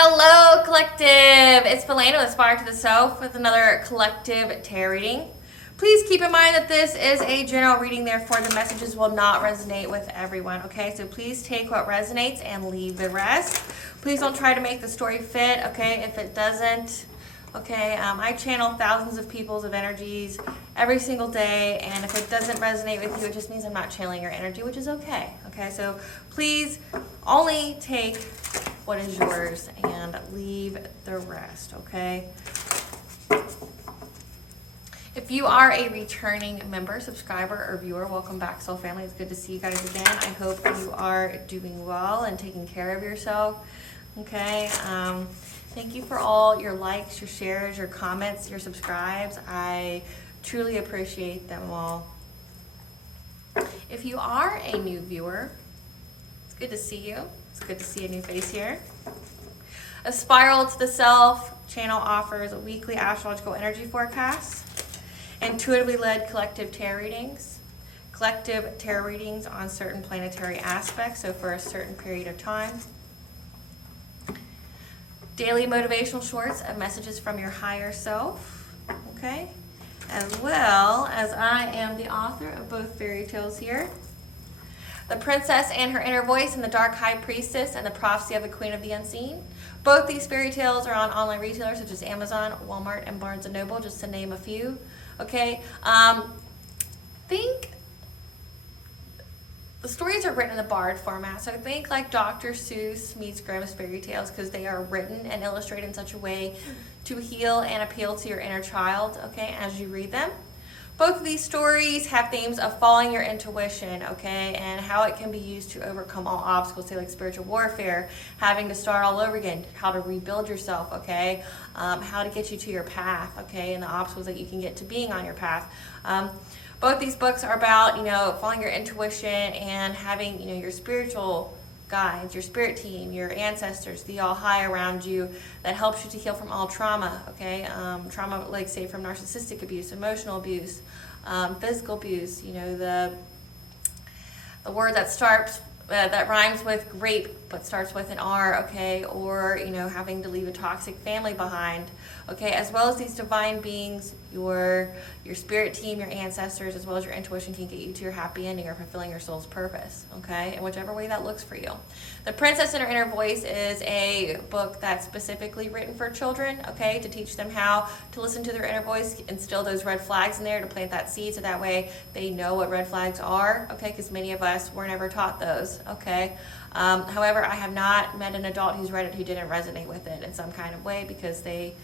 Hello, collective. It's Felena with Aspire to the Self with another collective tarot reading. Please keep in mind that this is a general reading, therefore the messages will not resonate with everyone, okay? So please take what resonates and leave the rest. Please don't try to make the story fit, okay? If it doesn't, okay? I channel thousands of people's energies every single day, and if it doesn't resonate with you, it just means I'm not channeling your energy, which is okay, okay? So please only take what is yours and leave the rest, okay? If you are a returning member, subscriber, or viewer, welcome back, Soul Family. It's good to see you guys again. I hope you are doing well and taking care of yourself, okay? Thank you for all your likes, your shares, your comments, your subscribes. I truly appreciate them all. If you are a new viewer, it's good to see you. It's good to see a new face here. A Spiral to the Self channel offers weekly astrological energy forecasts, intuitively led collective tarot readings, collective tarot readings on certain planetary aspects, so for a certain period of time, daily motivational shorts of messages from your higher self, okay? As well as I am the author of both fairy tales here. The Princess and Her Inner Voice and the Dark High Priestess and the Prophecy of the Queen of the Unseen. Both these fairy tales are on online retailers such as Amazon, Walmart, and Barnes & Noble, just to name a few. Okay, think the stories are written in the Bard format, so think like Dr. Seuss meets Grimm's fairy tales because they are written and illustrated in such a way to heal and appeal to your inner child, okay, as you read them. Both of these stories have themes of following your intuition, okay, and how it can be used to overcome all obstacles, say like spiritual warfare, having to start all over again, how to rebuild yourself, okay, how to get you to your path, okay, and the obstacles that you can get to being on your path. Both these books are about, following your intuition and having, your spiritual guides, your spirit team, your ancestors, the all high around you that helps you to heal from all trauma, okay? Trauma, like say from narcissistic abuse, emotional abuse, physical abuse, the word that starts, that rhymes with rape but starts with an R, okay? Or, having to leave a toxic family behind, okay? As well as these divine beings, your spirit team, your ancestors, as well as your intuition can get you to your happy ending or fulfilling your soul's purpose, okay? In whichever way that looks for you. The Princess and Her Inner Voice is a book that's specifically written for children, okay? To teach them how to listen to their inner voice, instill those red flags in there to plant that seed so that way they know what red flags are, okay? Because many of us were never taught those, okay? However, I have not met an adult who's read it who didn't resonate with it in some kind of way because they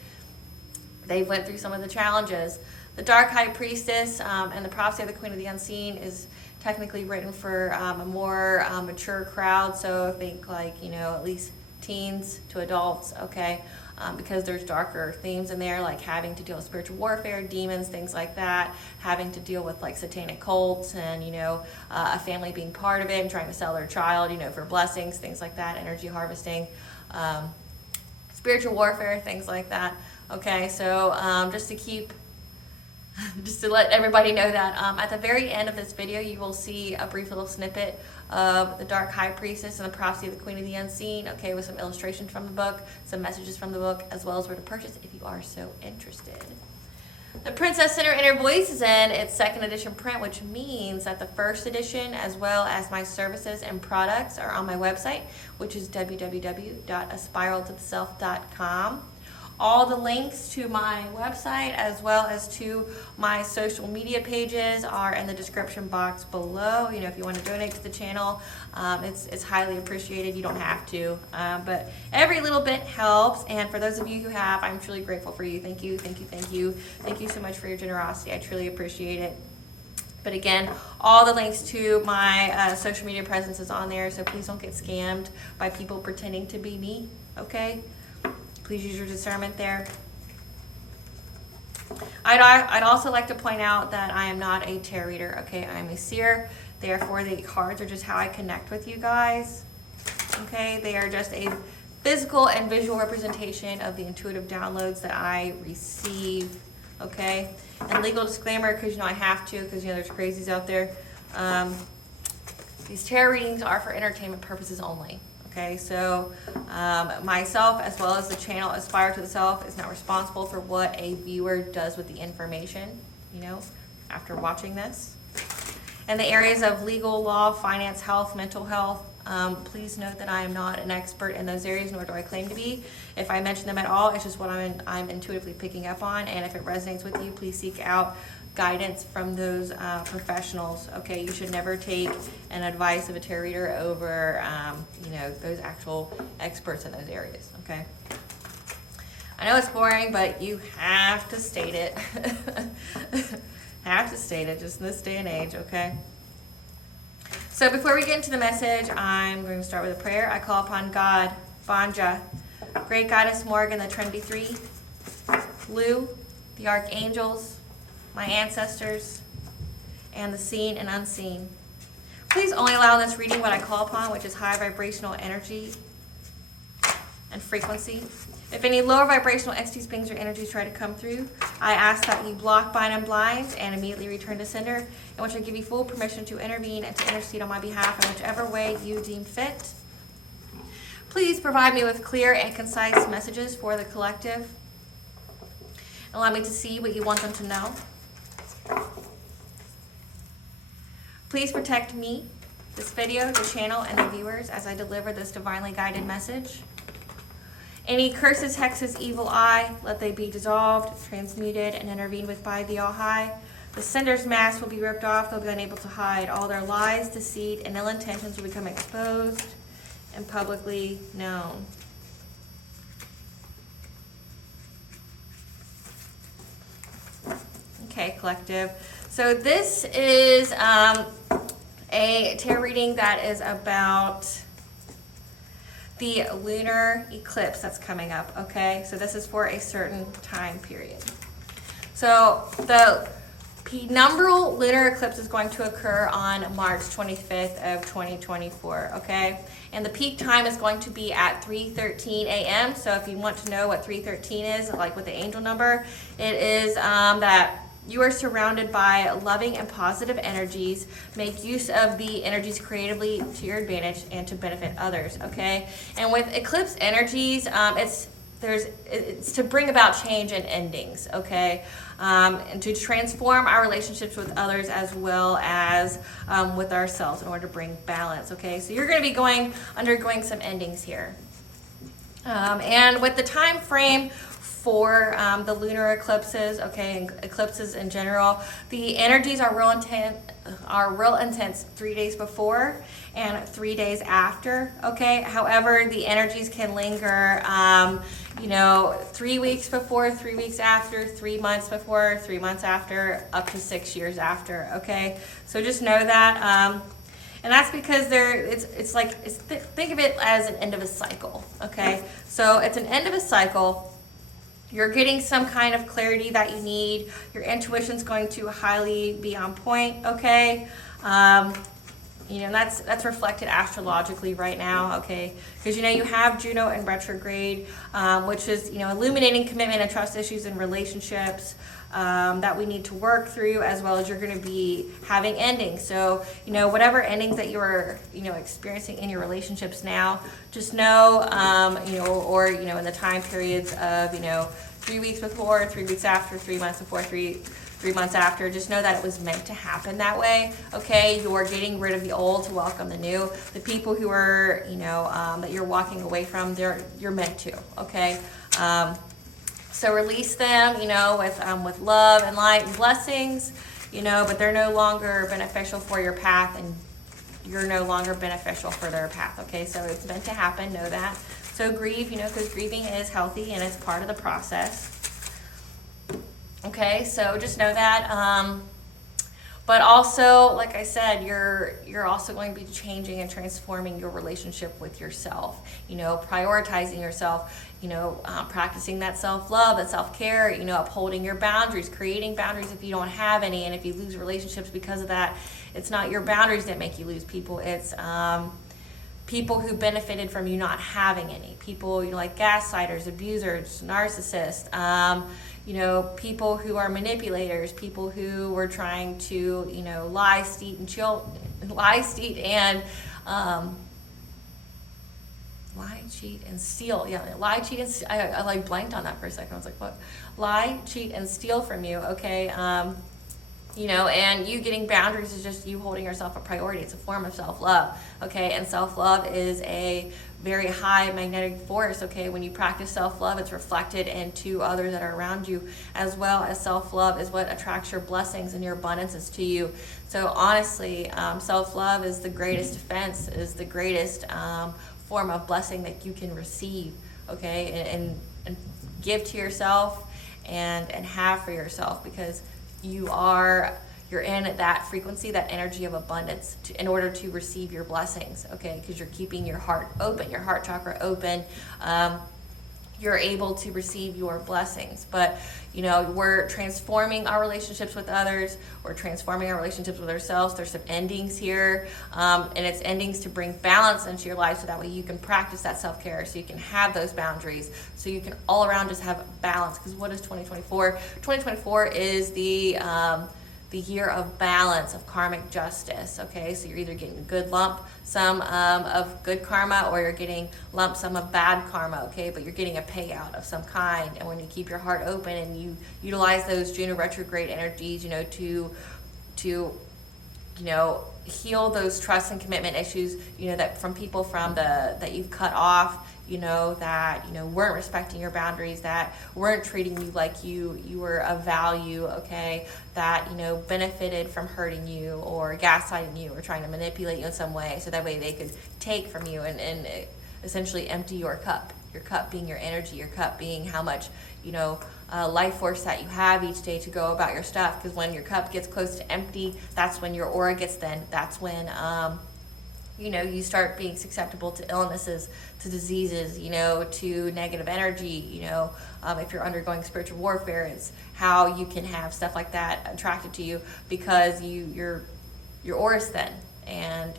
went through some of the challenges. The Dark High Priestess and the Prophecy of the Queen of the Unseen is technically written for a more mature crowd, so think like, at least teens to adults, okay? Because there's darker themes in there, like having to deal with spiritual warfare, demons, things like that, having to deal with like satanic cults and, a family being part of it and trying to sell their child, for blessings, things like that, energy harvesting, spiritual warfare, things like that. Okay, so just to let everybody know that at the very end of this video, you will see a brief little snippet of the Dark High Priestess and the Prophecy of the Queen of the Unseen, okay, with some illustrations from the book, some messages from the book, as well as where to purchase if you are so interested. The Princess and Her Inner Voice is in its second edition print, which means that the first edition, as well as my services and products, are on my website, which is www.aspiraltotheself.com. All the links to my website as well as to my social media pages are in the description box below. If you want to donate to the channel, it's highly appreciated. You don't have to, but every little bit helps. And for those of you who have, I'm truly grateful for you. Thank you, thank you, thank you. Thank you so much for your generosity. I truly appreciate it. But again, all the links to my social media presence is on there, so please don't get scammed by people pretending to be me, okay? Please use your discernment there. I'd also like to point out that I am not a tarot reader, okay? I'm a seer. Therefore, the cards are just how I connect with you guys, okay? They are just a physical and visual representation of the intuitive downloads that I receive, okay? And legal disclaimer, because I have to, because there's crazies out there. These tarot readings are for entertainment purposes only, Okay, so myself as well as the channel Aspire to the Self is not responsible for what a viewer does with the information, you know, after watching this. In the areas of legal, law, finance, health, mental health, please note that I am not an expert in those areas, nor do I claim to be. If I mention them at all, it's just what I'm intuitively picking up on, and if it resonates with you, please seek out guidance from those professionals. Okay, you should never take an advice of a tarot reader over, you know, those actual experts in those areas. Okay. I know it's boring, but you have to state it. Have to state it, just in this day and age. Okay. So before we get into the message, I'm going to start with a prayer. I call upon God, Vanja, Great Goddess Morgan, the Trinity Three, Lu, the Archangels, my ancestors, and the seen and unseen. Please only allow in this reading what I call upon, which is high vibrational energy and frequency. If any lower vibrational entities, beings, or energies try to come through, I ask that you block, bind, and blind, and immediately return to sender, in which I give you full permission to intervene and to intercede on my behalf in whichever way you deem fit. Please provide me with clear and concise messages for the collective. Allow me to see what you want them to know. Please protect me, this video, the channel, and the viewers as I deliver this divinely guided message. Any curses, hexes, evil eye, let they be dissolved, transmuted, and intervened with by the All-High. The sender's mask will be ripped off. They'll be unable to hide. All their lies, deceit, and ill intentions will become exposed and publicly known. Okay, collective. So this is a tarot reading that is about the lunar eclipse that's coming up, okay? So this is for a certain time period. So the Penumbral lunar eclipse is going to occur on March 25th of 2024, okay? And the peak time is going to be at 3:13 a.m. So if you want to know what 3:13 is, like with the angel number, it is that you are surrounded by loving and positive energies. Make use of the energies creatively to your advantage and to benefit others, okay? And with eclipse energies, it's to bring about change and endings, okay? And to transform our relationships with others as well as with ourselves in order to bring balance, okay? So you're going to be undergoing some endings here. And with the time frame for the lunar eclipses, okay, and eclipses in general, the energies are real intense 3 days before and 3 days after, okay? However, the energies can linger, 3 weeks before, 3 weeks after, 3 months before, 3 months after, up to 6 years after, okay? So just know that. And that's because think of it as an end of a cycle, okay? So it's an end of a cycle. You're getting some kind of clarity that you need. Your intuition's going to highly be on point, okay? That's reflected astrologically right now, okay? Because, you have Juno in retrograde, which is, illuminating commitment and trust issues in relationships that we need to work through, as well as you're going to be having endings. So, whatever endings that you're, experiencing in your relationships now, just know, in the time periods of, 3 weeks before, 3 weeks after, 3 months before, three months after, just know that it was meant to happen that way, okay? You're getting rid of the old to welcome the new. The people who are, that you're walking away from, you're meant to, okay? So release them, with love and light and blessings, but they're no longer beneficial for your path, and you're no longer beneficial for their path, okay? So it's meant to happen, know that. So grieve, because grieving is healthy and it's part of the process. Okay, so just know that. But also, like I said, you're also going to be changing and transforming your relationship with yourself. Prioritizing yourself. Practicing that self-love, that self-care. Upholding your boundaries, creating boundaries if you don't have any, and if you lose relationships because of that, it's not your boundaries that make you lose people. It's people who benefited from you not having any. People, like gaslighters, abusers, narcissists. People who are manipulators, people who were trying to, lie, cheat, and lie, cheat, and steal. Yeah, lie, cheat, and I like blanked on that for a second. I was like, what? Lie, cheat, and steal from you, okay? You know, and you getting boundaries is just you holding yourself a priority. It's a form of self-love, okay? And self-love is a very high magnetic force, okay? When you practice self-love, it's reflected into others that are around you, as well as self-love is what attracts your blessings and your abundances to you. So honestly, self-love is the greatest defense, is the greatest form of blessing that you can receive, okay? And give to yourself and have for yourself, because you're in that frequency, that energy of abundance in order to receive your blessings, okay? Because you're keeping your heart open, your heart chakra open. You're able to receive your blessings. But, you know, we're transforming our relationships with others. We're transforming our relationships with ourselves. There's some endings here, and it's endings to bring balance into your life, so that way you can practice that self-care, so you can have those boundaries, so you can all around just have balance. Because what is 2024? 2024 is the year of balance, of karmic justice, okay? So you're either getting a good lump sum of good karma, or you're getting lump sum of bad karma, okay? But you're getting a payout of some kind. And when you keep your heart open and you utilize those Juno retrograde energies, you know, to you know, heal those trust and commitment issues, you know, that from people that you've cut off, you know, that, you know, weren't respecting your boundaries, that weren't treating you like you were of value, okay, that, you know, benefited from hurting you or gaslighting you or trying to manipulate you in some way, so that way they could take from you and essentially empty your cup being your energy, your cup being how much, you know, life force that you have each day to go about your stuff. Because when your cup gets close to empty, that's when your aura gets thin. That's when you know, you start being susceptible to illnesses, to diseases, you know, to negative energy. You know, if you're undergoing spiritual warfare, it's how you can have stuff like that attracted to you, because your aura is thin, and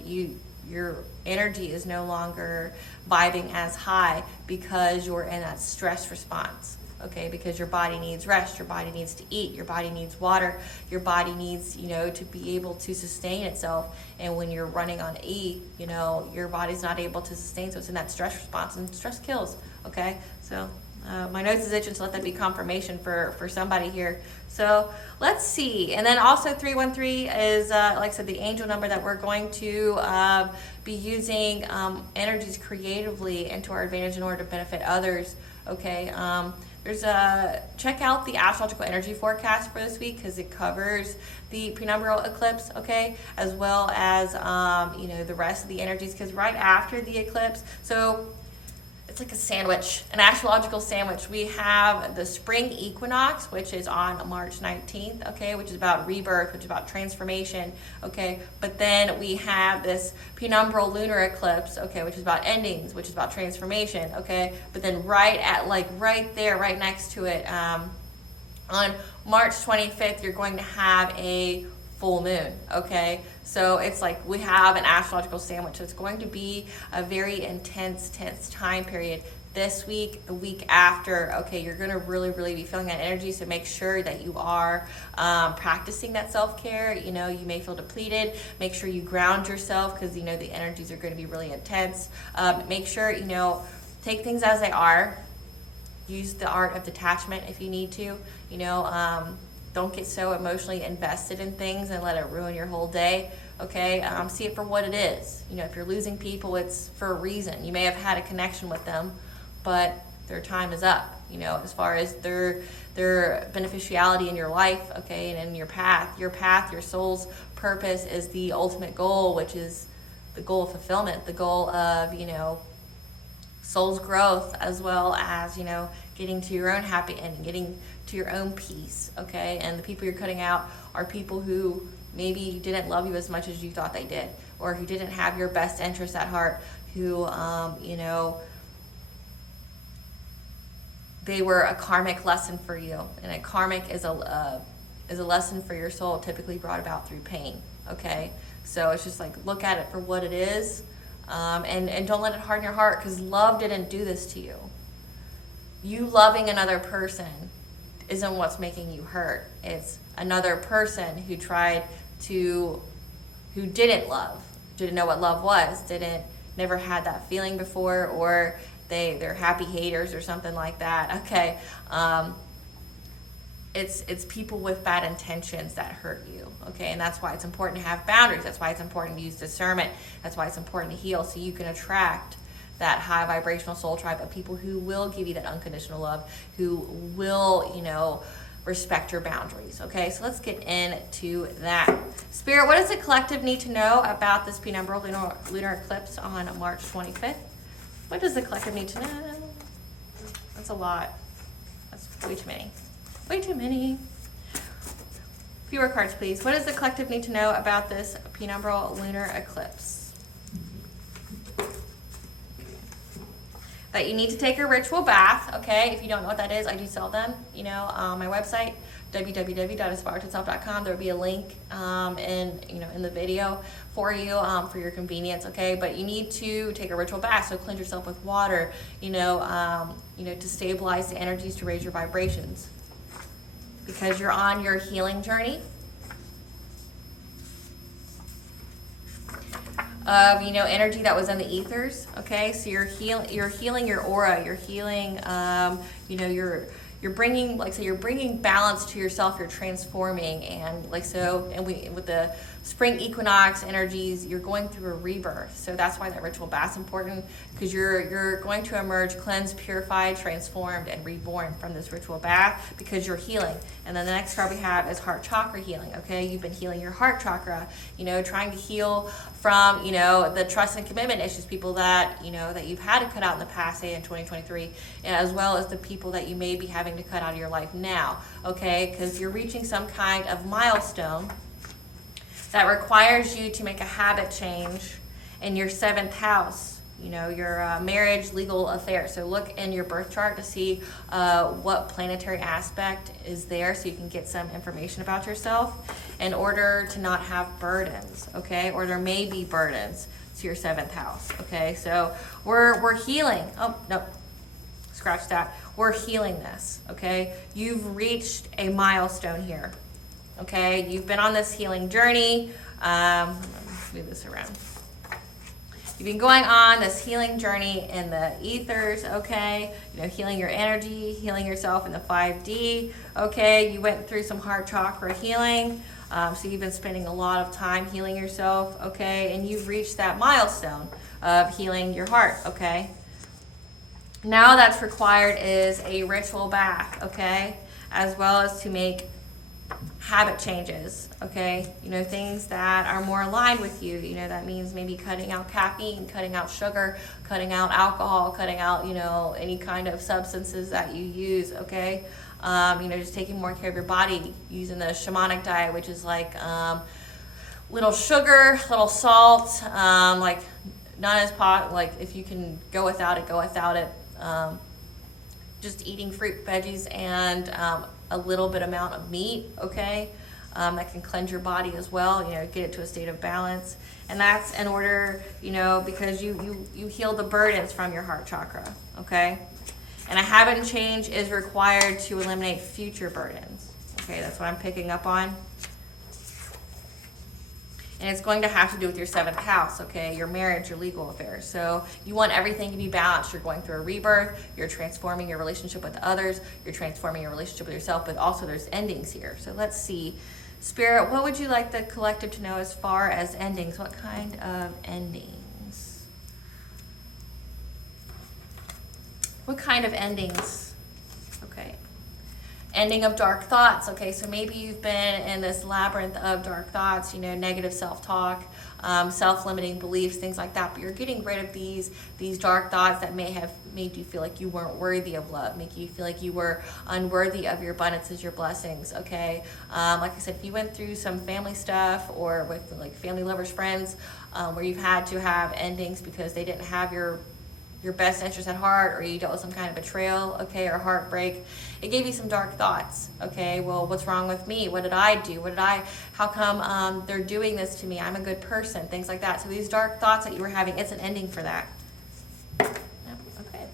your energy is no longer vibing as high, because you're in that stress response, okay? Because your body needs rest, your body needs to eat, your body needs water, your body needs, you know, to be able to sustain itself. And when you're running on E, you know, your body's not able to sustain, so it's in that stress response, and stress kills, okay? So my nose is itching, so let that be confirmation for somebody here. So let's see. And then also 313 is, like I said, the angel number that we're going to be using energies creatively into our advantage in order to benefit others, okay? Check out the astrological energy forecast for this week, because it covers the penumbral eclipse, okay, as well as you know, the rest of the energies, because right after the eclipse, so it's like a sandwich, an astrological sandwich. We have the spring equinox, which is on March 19th, okay, which is about rebirth, which is about transformation, okay. But then we have this penumbral lunar eclipse, okay, which is about endings, which is about transformation, okay. But then right there, right next to it, on March 25th, you're going to have a full moon, okay? So it's like we have an astrological sandwich. So it's going to be a very intense, tense time period this week, the week after, okay? You're going to really, really be feeling that energy, so make sure that you are practicing that self-care. You know, you may feel depleted. Make sure you ground yourself, because, you know, the energies are going to be really intense. Make sure, you know, take things as they are. Use the art of detachment if you need to, you know, don't get so emotionally invested in things and let it ruin your whole day, okay? See it for what it is. You know, if you're losing people, it's for a reason. You may have had a connection with them, but their time is up, you know, as far as their beneficiality in your life, okay, and in your path, your soul's purpose is the ultimate goal, which is the goal of fulfillment, the goal of, you know, soul's growth, as well as, you know, getting to your own happy ending, getting to your own peace, okay? And the people you're cutting out are people who maybe didn't love you as much as you thought they did, or who didn't have your best interests at heart, who, you know, they were a karmic lesson for you. And a karmic is a lesson for your soul, typically brought about through pain, okay? So it's just like, look at it for what it is, and don't let it harden your heart, because love didn't do this to you. You loving another person isn't what's making you hurt. It's another person who didn't love, didn't know what love was, didn't never had that feeling before, or they're happy haters or something like that. Okay, it's people with bad intentions that hurt you. Okay, and that's why it's important to have boundaries. That's why it's important to use discernment. That's why it's important to heal, so you can attract that high vibrational soul tribe of people who will give you that unconditional love, who will, you know, respect your boundaries. Okay, so let's get into that. Spirit, what does the collective need to know about this Penumbral lunar eclipse on March 25th? What does the collective need to know? That's a lot. That's way too many. Way too many. Fewer cards, please. What does the collective need to know about this Penumbral lunar eclipse? That you need to take a ritual bath, okay? If you don't know what that is, I do sell them, you know, on my website, www.aspiraltotheself.com. There will be a link in the video for you for your convenience, okay? But you need to take a ritual bath, so cleanse yourself with water, to stabilize the energies, to raise your vibrations, because you're on your healing journey of, energy that was in the ethers. Okay, so you're healing your aura, you're healing, you're bringing, you're bringing balance to yourself, you're transforming, and with the spring equinox energies, you're going through a rebirth. So that's why that ritual bath's important, because you're going to emerge cleansed, purified, transformed, and reborn from this ritual bath, because you're healing. And then the next card we have is heart chakra healing. Okay, you've been healing your heart chakra, trying to heal from, the trust and commitment issues, people that, that you've had to cut out in the past, say in 2023, and as well as the people that you may be having to cut out of your life now. Okay, because you're reaching some kind of milestone that requires you to make a habit change in your 7th house, your marriage, legal affairs. So look in your birth chart to see what planetary aspect is there, so you can get some information about yourself in order to not have burdens, okay? Or there may be burdens to your 7th house, okay? So we're healing. Oh, no, scratch that. We're healing this, okay? You've reached a milestone here. Okay, you've been on this healing journey. Let's move this around. You've been going on this healing journey in the ethers, okay? Healing your energy, healing yourself in the 5D, okay? You went through some heart chakra healing, so you've been spending a lot of time healing yourself, okay? And you've reached that milestone of healing your heart, okay? Now that's required is a ritual bath, okay? As well as to make habit changes, okay? Things that are more aligned with you. That means maybe cutting out caffeine, cutting out sugar, cutting out alcohol, cutting out, any kind of substances that you use, okay? Just taking more care of your body, using the shamanic diet, which is little sugar, little salt, not as if you can go without it, go without it. Just eating fruit, veggies, and a little bit amount of meat, okay? That can cleanse your body as well, get it to a state of balance. And that's in order, because you heal the burdens from your heart chakra, okay? And a habit change is required to eliminate future burdens, okay? That's what I'm picking up on. And it's going to have to do with your 7th house, okay? Your marriage, your legal affairs. So you want everything to be balanced. You're going through a rebirth. You're transforming your relationship with others. You're transforming your relationship with yourself, but also there's endings here. So let's see. Spirit, what would you like the collective to know as far as endings? What kind of endings? What kind of endings? Okay. Ending of dark thoughts, okay? So maybe you've been in this labyrinth of dark thoughts, negative self-talk, self-limiting beliefs, things like that. But you're getting rid of these dark thoughts that may have made you feel like you weren't worthy of love, make you feel like you were unworthy of your abundances, your blessings, okay? Like I said, if you went through some family stuff or with family, lovers, friends, where you've had to have endings because they didn't have your best interest at heart, or you dealt with some kind of betrayal, okay, or heartbreak, it gave you some dark thoughts, okay? Well, what's wrong with me? What did I do? How come they're doing this to me? I'm a good person, things like that. So these dark thoughts that you were having, it's an ending for that. Yep, okay.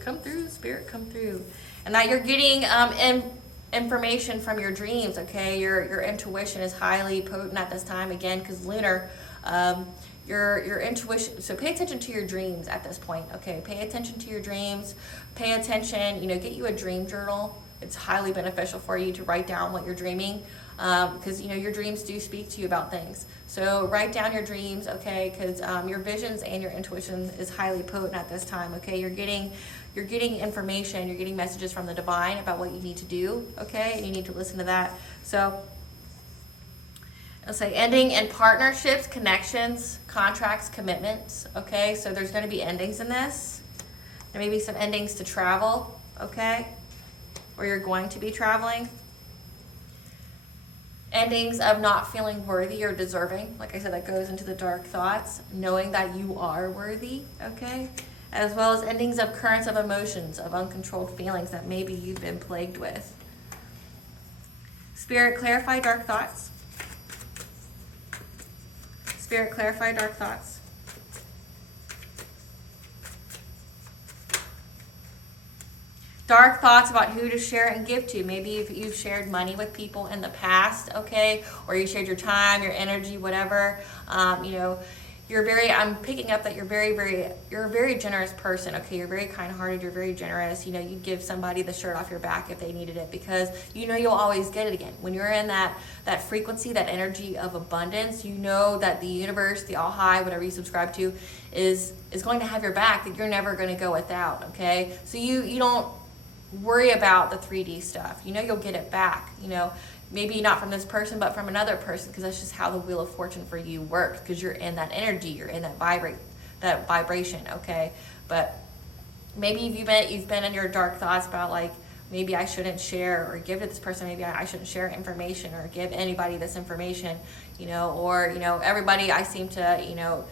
Come through, Spirit, come through. And that you're getting information from your dreams, okay? Your intuition is highly potent at this time, again, because Lunar, your intuition. So pay attention to your dreams at this point, okay? Pay attention to your dreams. Pay attention, you know, get you a dream journal. It's highly beneficial for you to write down what you're dreaming, because you know your dreams do speak to you about things. So write down your dreams, okay? Because your visions and your intuition is highly potent at this time, okay? You're getting information, you're getting messages from the divine about what you need to do, okay? And you need to listen to that. So I'll say ending in partnerships, connections, contracts, commitments, okay? So there's going to be endings in this. There may be some endings to travel, okay? Or you're going to be traveling. Endings of not feeling worthy or deserving. Like I said, that goes into the dark thoughts. Knowing that you are worthy, okay? As well as endings of currents of emotions, of uncontrolled feelings that maybe you've been plagued with. Spirit, clarify dark thoughts. Spirit, clarify dark thoughts. Dark thoughts about who to share and give to. Maybe if you've shared money with people in the past, okay, or you shared your time, your energy, whatever. You know, I'm picking up that you're a very generous person, okay? You're very kind-hearted, you're very generous. You know, you give somebody the shirt off your back if they needed it, because you know you'll always get it again. When you're in that frequency, that energy of abundance, you know that the universe, the all high, whatever you subscribe to, is going to have your back, that you're never going to go without, okay? So you don't worry about the 3D stuff. You know you'll get it back, you know. Maybe not from this person, but from another person, because that's just how the wheel of fortune for you works, because you're in that energy, you're in that vibration, okay? But maybe you've been in your dark thoughts about, like, maybe I shouldn't share or give to this person, maybe I shouldn't share information or give anybody this information, you know, or, you know, everybody I seem to, you know,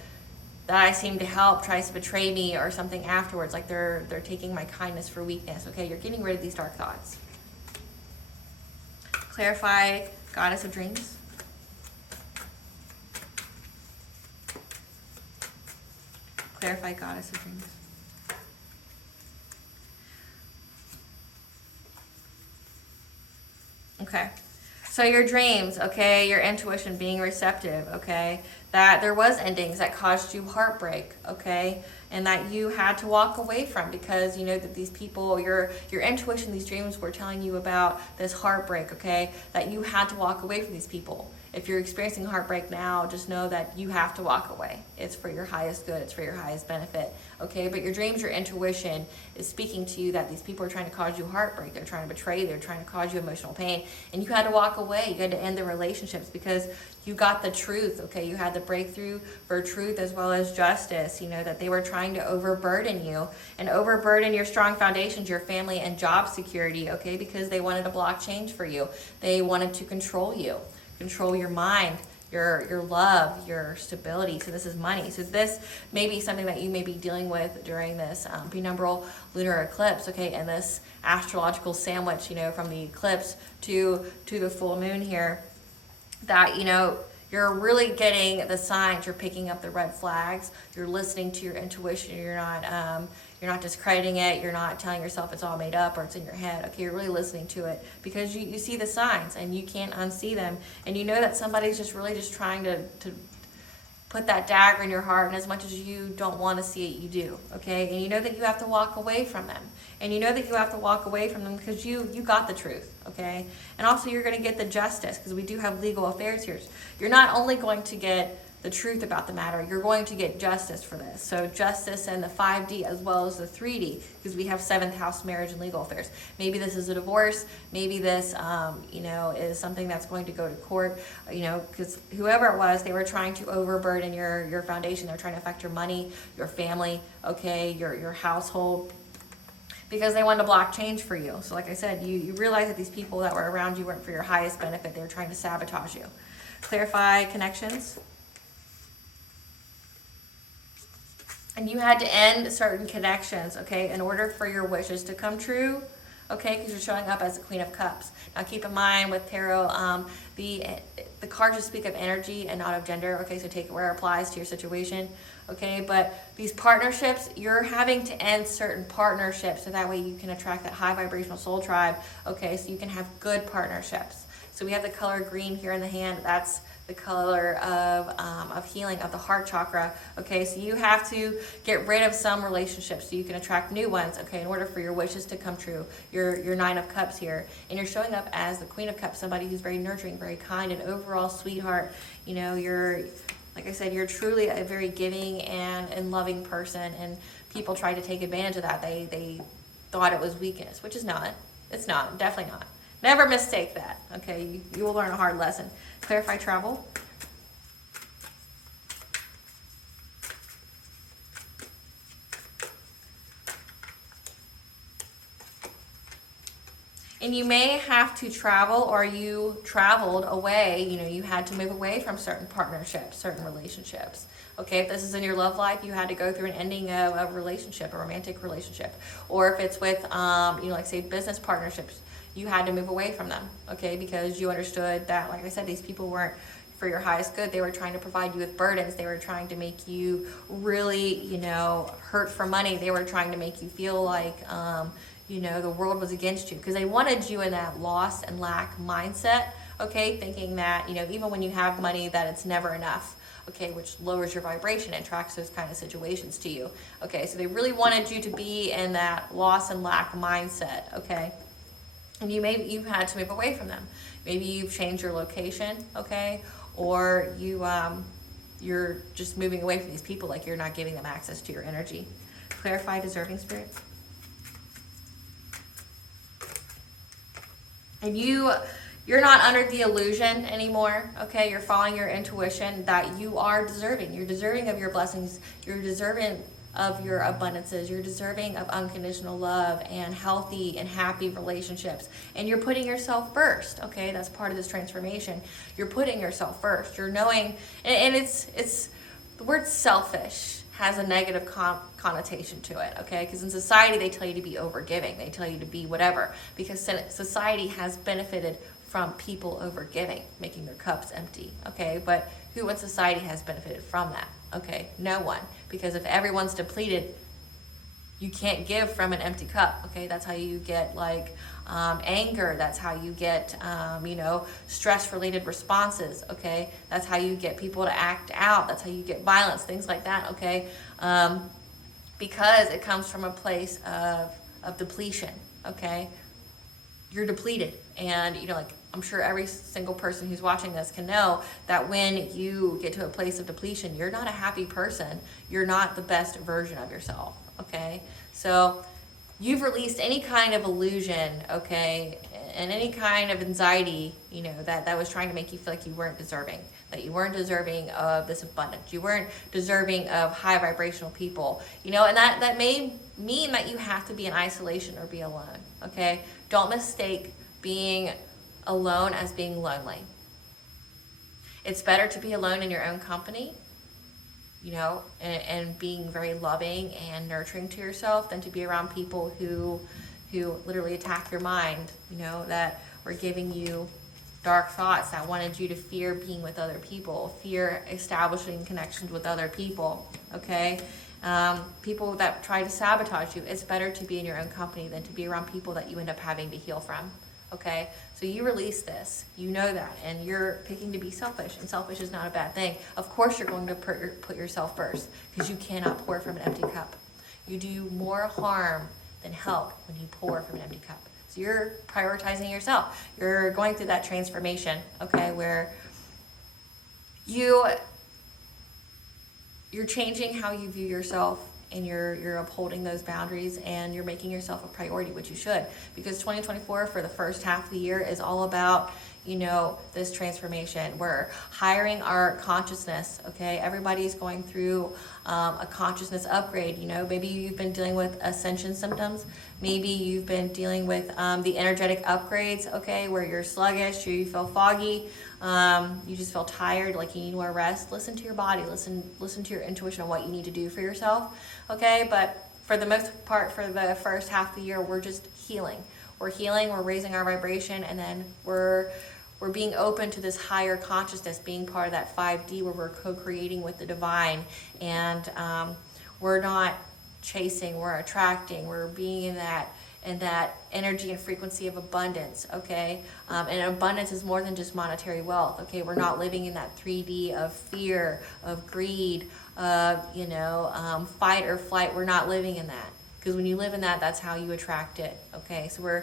that I seem to help tries to betray me or something afterwards, like they're taking my kindness for weakness, okay? You're getting rid of these dark thoughts. Clarify, Goddess of Dreams. Clarify, Goddess of Dreams. Okay. So your dreams, okay, your intuition, being receptive, okay, that there was endings that caused you heartbreak, okay, and that you had to walk away from, because you know that these people, your intuition, these dreams were telling you about this heartbreak, okay, that you had to walk away from these people. If you're experiencing heartbreak now, just know that you have to walk away. It's for your highest good. It's for your highest benefit. Okay, but your dreams, your intuition is speaking to you that these people are trying to cause you heartbreak. They're trying to betray you. They're trying to cause you emotional pain. And you had to walk away. You had to end the relationships because you got the truth. Okay, you had the breakthrough for truth as well as justice. You know, that they were trying to overburden you and overburden your strong foundations, your family and job security. Okay, because they wanted to block change for you. They wanted to control you. Control your mind, your love, your stability. So this is money. So this may be something that you may be dealing with during this penumbral lunar eclipse, okay, and this astrological sandwich, you know, from the eclipse to the full moon here, that, you know, you're really getting the signs, you're picking up the red flags, you're listening to your intuition, you're not discrediting it, you're not telling yourself it's all made up or it's in your head, okay, you're really listening to it because you see the signs and you can't unsee them, and you know that somebody's just really just trying to put that dagger in your heart, and as much as you don't want to see it, you do, okay, and you know that you have to walk away from them, and you know that you have to walk away from them because you got the truth, okay, and also you're going to get the justice because we do have legal affairs here. You're not only going to get the truth about the matter, you're going to get justice for this. So justice in the 5D as well as the 3D, because we have 7th house marriage and legal affairs. Maybe this is a divorce, maybe this you know, is something that's going to go to court, you know, because whoever it was, they were trying to overburden your foundation. They're trying to affect your money, your family, okay, your household, because they wanted to block change for you. So like I said, you realize that these people that were around you weren't for your highest benefit. They were trying to sabotage you. Clarify connections. And you had to end certain connections, okay, in order for your wishes to come true, okay, because you're showing up as the Queen of Cups. Now keep in mind with tarot, the cards just speak of energy and not of gender, okay, so take it where it applies to your situation, okay, but these partnerships, you're having to end certain partnerships so that way you can attract that high vibrational soul tribe, okay, so you can have good partnerships. So we have the color green here in the hand, that's the color of healing of the heart chakra. Okay, so you have to get rid of some relationships so you can attract new ones. Okay, in order for your wishes to come true. Your Nine of Cups here, and you're showing up as the Queen of Cups, somebody who's very nurturing, very kind, and overall sweetheart. You know, you're, like I said, you're truly a very giving and loving person, and people try to take advantage of that. They thought it was weakness, which is not. It's not, definitely not. Never mistake that, okay? You will learn a hard lesson. Clarify travel. And you may have to travel, or you traveled away, you know, you had to move away from certain partnerships, certain relationships. Okay, if this is in your love life, you had to go through an ending of a relationship, a romantic relationship. Or if it's with, you know, like say business partnerships, you had to move away from them, okay, because you understood that, like I said, these people weren't for your highest good. They were trying to provide you with burdens. They were trying to make you really, you know, hurt for money. They were trying to make you feel like, you know, the world was against you, because they wanted you in that loss and lack mindset, okay, thinking that, you know, even when you have money, that it's never enough, okay, which lowers your vibration and attracts those kind of situations to you, okay, so they really wanted you to be in that loss and lack mindset, okay, and you've had to move away from them. Maybe you've changed your location, okay, or you're just moving away from these people, like you're not giving them access to your energy. Clarify, deserving spirit. And you're not under the illusion anymore, okay? You're following your intuition that you are deserving. You're deserving of your blessings. You're deserving of your abundances. You're deserving of unconditional love and healthy and happy relationships. And you're putting yourself first, okay? That's part of this transformation. You're putting yourself first. You're knowing, and it's the word selfish has a negative connotation to it, okay? Because in society, they tell you to be overgiving. They tell you to be whatever, because society has benefited from people overgiving, making their cups empty, okay? But who in society has benefited from that? Okay, no one. Because if everyone's depleted, you can't give from an empty cup, okay? That's how you get like anger. That's how you get, you know, stress-related responses, okay? That's how you get people to act out. That's how you get violence, things like that, okay? Because it comes from a place of depletion, okay? You're depleted, and, you know, like, I'm sure every single person who's watching this can know that when you get to a place of depletion, you're not a happy person. You're not the best version of yourself, okay? So you've released any kind of illusion, okay, and any kind of anxiety, you know, that was trying to make you feel like you weren't deserving, that you weren't deserving of this abundance. You weren't deserving of high vibrational people, you know, and that may mean that you have to be in isolation or be alone, okay? Don't mistake being alone as being lonely. It's better to be alone in your own company, you know, and being very loving and nurturing to yourself, than to be around people who literally attack your mind, you know, that were giving you dark thoughts, that wanted you to fear being with other people, fear establishing connections with other people, okay? People that try to sabotage you. It's better to be in your own company than to be around people that you end up having to heal from. Okay, so you release this, you know that, and you're picking to be selfish, and selfish is not a bad thing. Of course you're going to put yourself first, because you cannot pour from an empty cup. You do more harm than help when you pour from an empty cup. So you're prioritizing yourself. You're going through that transformation, okay, where you're changing how you view yourself, and you're upholding those boundaries, and you're making yourself a priority, which you should, because 2024 for the first half of the year is all about, you know, this transformation. We're hiring our consciousness, okay? Everybody's going through a consciousness upgrade, you know. Maybe you've been dealing with ascension symptoms. Maybe you've been dealing with the energetic upgrades, okay, where you're sluggish, or you feel foggy, you just feel tired, like you need more rest. Listen to your body, listen to your intuition on what you need to do for yourself, okay? But for the most part, for the first half of the year, we're just healing. We're healing, we're raising our vibration, and then we're being open to this higher consciousness, being part of that 5D, where we're co-creating with the divine, and we're not chasing, we're attracting, we're being in and that energy and frequency of abundance, okay? And abundance is more than just monetary wealth, okay? We're not living in that 3D of fear, of greed, of, fight or flight. We're not living in that. Because when you live in that, that's how you attract it, okay? So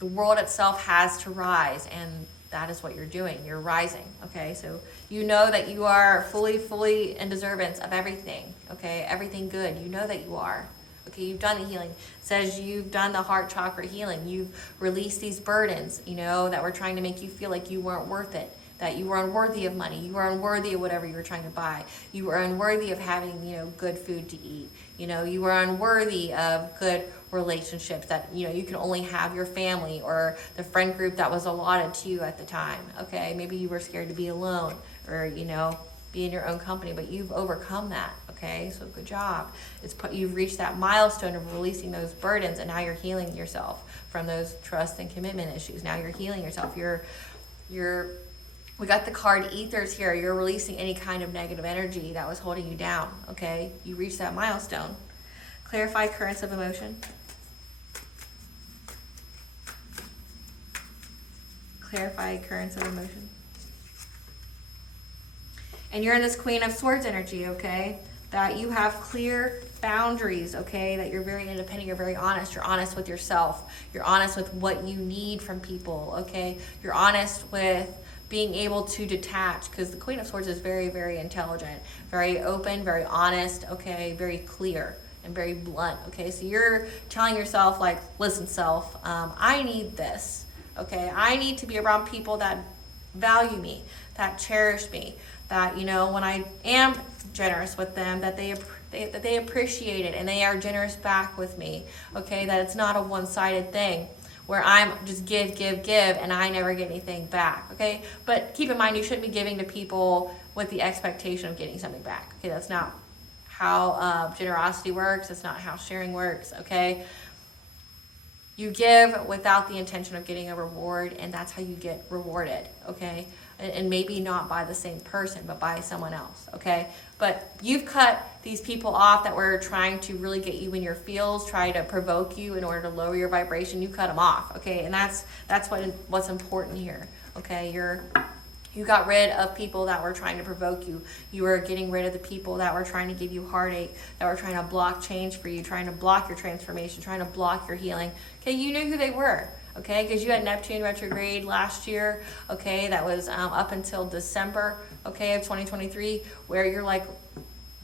the world itself has to rise, and that is what you're doing. You're rising, okay? So you know that you are fully in deservance of everything, okay? Everything good. You know that you are. Okay, you've done the healing. It says you've done the heart chakra healing. You've released these burdens, that were trying to make you feel like you weren't worth it, that you were unworthy of money, you were unworthy of whatever you were trying to buy, you were unworthy of having, good food to eat, you were unworthy of good relationships, that, you can only have your family or the friend group that was allotted to you at the time, okay? Maybe you were scared to be alone or, be in your own company, but you've overcome that, okay? So good job. You've reached that milestone of releasing those burdens, and now you're healing yourself from those trust and commitment issues. Now you're healing yourself. We got the card Ethers here. You're releasing any kind of negative energy that was holding you down, okay? You reached that milestone. Clarify currents of emotion. Clarify currents of emotion. And you're in this Queen of Swords energy, okay? That you have clear boundaries, okay? That you're very independent, you're very honest. You're honest with yourself. You're honest with what you need from people, okay? You're honest with being able to detach, because the Queen of Swords is very, very intelligent, very open, very honest, okay? Very clear and very blunt, okay? So you're telling yourself, like, listen, self, I need this, okay? I need to be around people that value me, that cherish me, that, when I am generous with them, that they appreciate it and they are generous back with me, okay? That it's not a one-sided thing where I'm just give, and I never get anything back, okay? But keep in mind, you shouldn't be giving to people with the expectation of getting something back, okay? That's not how generosity works. That's not how sharing works, okay? You give without the intention of getting a reward, and that's how you get rewarded, okay? And maybe not by the same person, but by someone else, okay? But you've cut these people off that were trying to really get you in your feels, try to provoke you in order to lower your vibration. You cut them off, okay? And that's what's important here, okay? You got rid of people that were trying to provoke you. You were getting rid of the people that were trying to give you heartache, that were trying to block change for you, trying to block your transformation, trying to block your healing. Okay, you knew who they were, okay? Because you had Neptune retrograde last year, okay? That was up until December, okay, of 2023, where you're like,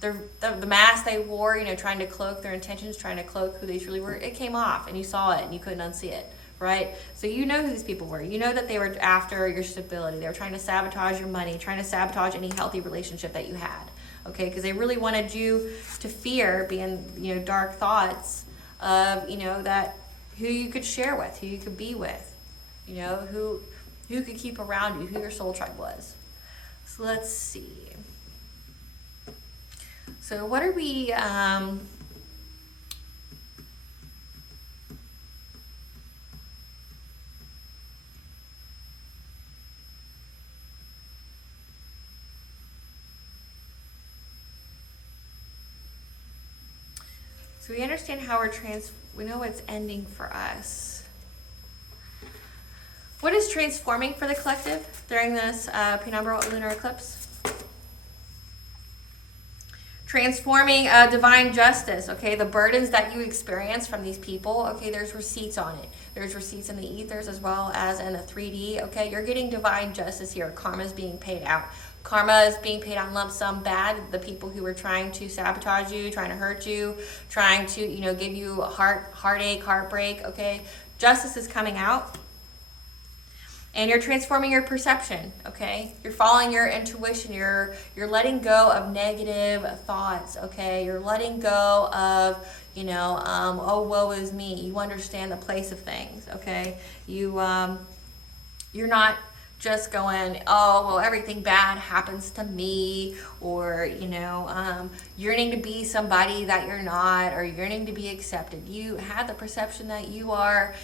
the mask they wore, trying to cloak their intentions, trying to cloak who they truly were, it came off, and you saw it, and you couldn't unsee it. Right? So you know who these people were. You know that they were after your stability. They were trying to sabotage your money, trying to sabotage any healthy relationship that you had. Okay? Because they really wanted you to fear being, dark thoughts of, that who you could share with, who you could be with, who could keep around you, who your soul tribe was. So let's see. So what are we... So we understand how we know what's ending for us. What is transforming for the collective during this Penumbral lunar eclipse? Transforming divine justice, okay? The burdens that you experience from these people, okay, there's receipts on it. There's receipts in the ethers as well as in the 3D, okay? You're getting divine justice here. Karma is being paid out. Karma is being paid out in lump sum bad. The people who were trying to sabotage you, trying to hurt you, trying to, give you heartache, heartbreak, okay? Justice is coming out. And you're transforming your perception, okay? You're following your intuition. You're letting go of negative thoughts, okay? You're letting go of, oh, woe is me. You understand the place of things, okay? You're not just going, oh, well, everything bad happens to me, or, yearning to be somebody that you're not, or yearning to be accepted. You have the perception that you are,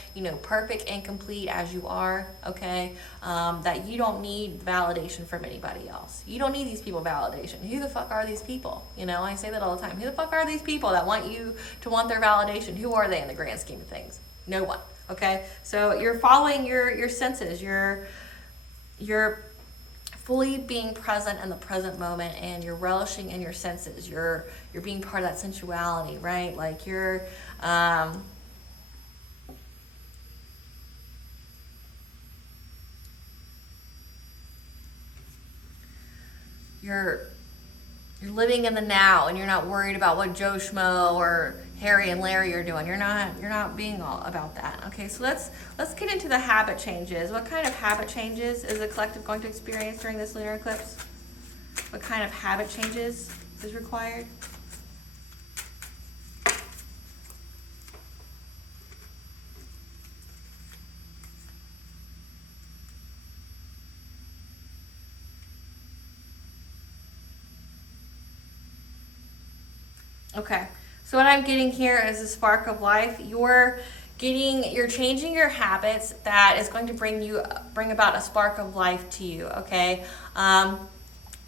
perfect and complete as you are, okay? That you don't need validation from anybody else. You don't need these people validation. Who the fuck are these people? I say that all the time. Who the fuck are these people that want you to want their validation? Who are they in the grand scheme of things? No one, okay? So you're following your senses, you're fully being present in the present moment, and you're relishing in your senses. You're being part of that sensuality, right? Like you're living in the now, and you're not worried about what Joe Schmo or Harry and Larry are doing. You're not being all about that. Okay, so let's get into the habit changes. What kind of habit changes is the collective going to experience during this lunar eclipse? What kind of habit changes is required? Okay, so what I'm getting here is a spark of life. You're changing your habits that is going to bring about a spark of life to you, okay? And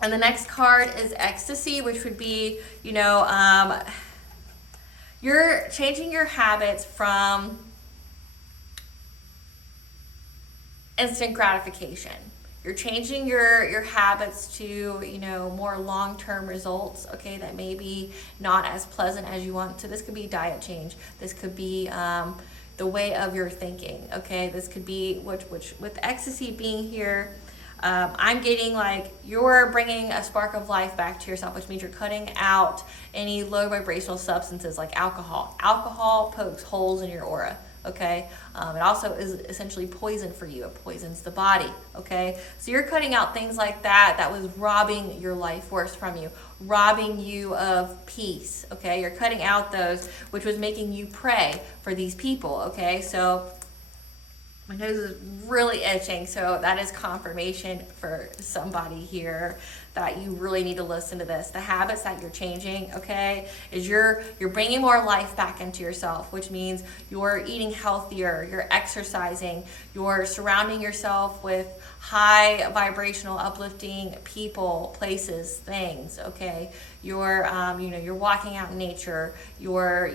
the next card is ecstasy, which would be, you're changing your habits from instant gratification. You're changing your habits to, more long-term results, okay, that may be not as pleasant as you want. So this could be diet change. This could be the way of your thinking, okay? This could be, which with ecstasy being here, I'm getting like you're bringing a spark of life back to yourself, which means you're cutting out any low vibrational substances like alcohol. Alcohol pokes holes in your aura. Okay, it also is essentially poison for you. It poisons the body. Okay, so you're cutting out things like that was robbing your life force from you, robbing you of peace. Okay, you're cutting out those which was making you pray for these people. Okay, so my nose is really itching, so that is confirmation for somebody here that you really need to listen to this. The habits that you're changing, okay, is you're bringing more life back into yourself, which means you're eating healthier, you're exercising, you're surrounding yourself with high vibrational, uplifting people, places, things, okay? You're, you're walking out in nature, you're,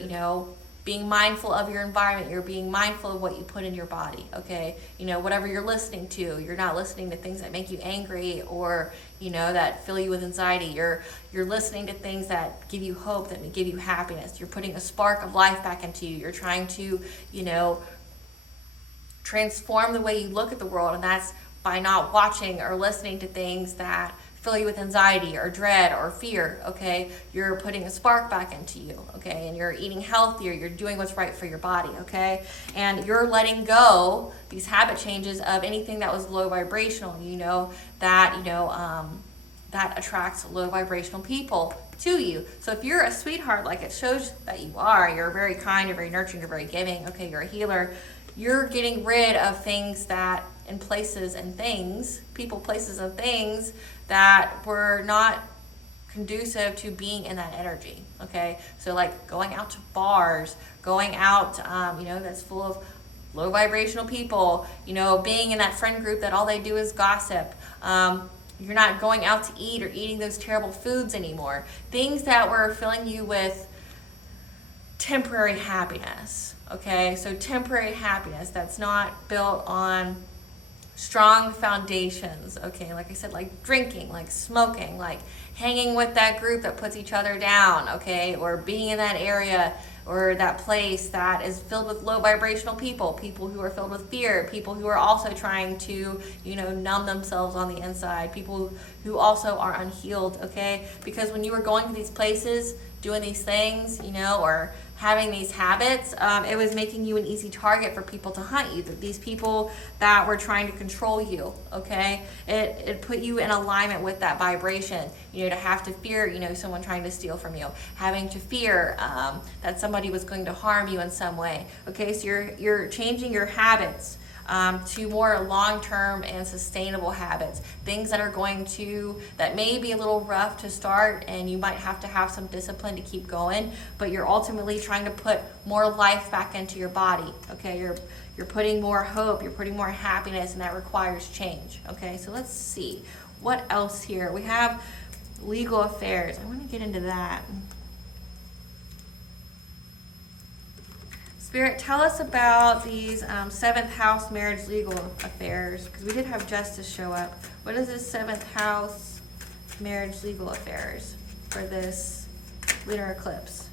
being mindful of your environment, you're being mindful of what you put in your body, okay? Whatever you're listening to, you're not listening to things that make you angry or, that fill you with anxiety. You're listening to things that give you hope, that give you happiness. You're putting a spark of life back into you. You're trying to, transform the way you look at the world, and that's by not watching or listening to things that fill you with anxiety or dread or fear, okay? You're putting a spark back into you, okay? And you're eating healthier, you're doing what's right for your body, okay? And you're letting go these habit changes of anything that was low vibrational, that attracts low vibrational people to you. So if you're a sweetheart, like it shows that you are, you're very kind, you're very nurturing, you're very giving, okay, you're a healer, you're getting rid of things that, and places and things, people, places, and things that were not conducive to being in that energy, okay? So like going out to bars, going out, that's full of low vibrational people, being in that friend group that all they do is gossip. You're not going out to eat or eating those terrible foods anymore. Things that were filling you with temporary happiness, okay? So temporary happiness that's not built on strong foundations, okay? Like I said, like drinking, like smoking, like hanging with that group that puts each other down, okay? Or being in that area or that place that is filled with low vibrational people who are filled with fear, people who are also trying to, numb themselves on the inside, people who also are unhealed, okay? Because when you were going to these places, doing these things, or having these habits, it was making you an easy target for people to hunt you. These people that were trying to control you, okay? It put you in alignment with that vibration, to have to fear, someone trying to steal from you, having to fear that somebody was going to harm you in some way, okay? So you're changing your habits to more long-term and sustainable habits, things that may be a little rough to start, and you might have to have some discipline to keep going, but you're ultimately trying to put more life back into your body. Okay, you're putting more hope, you're putting more happiness, and that requires change. Okay, so let's see what else here. We have legal affairs. I want to get into that. Spirit, tell us about these 7th house marriage legal affairs, because we did have justice show up. What is this 7th house marriage legal affairs for this lunar eclipse?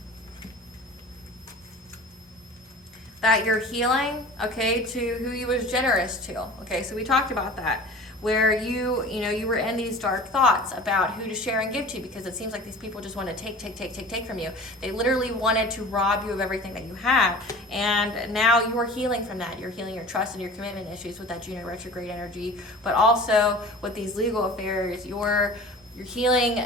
That you're healing, okay, to who you was generous to. Okay, so we talked about that, where you were in these dark thoughts about who to share and give to, because it seems like these people just want to take from you. They literally wanted to rob you of everything that you have, and now you're healing from that. You're healing your trust and your commitment issues with that Jupiter retrograde energy, but also with these legal affairs, you're healing,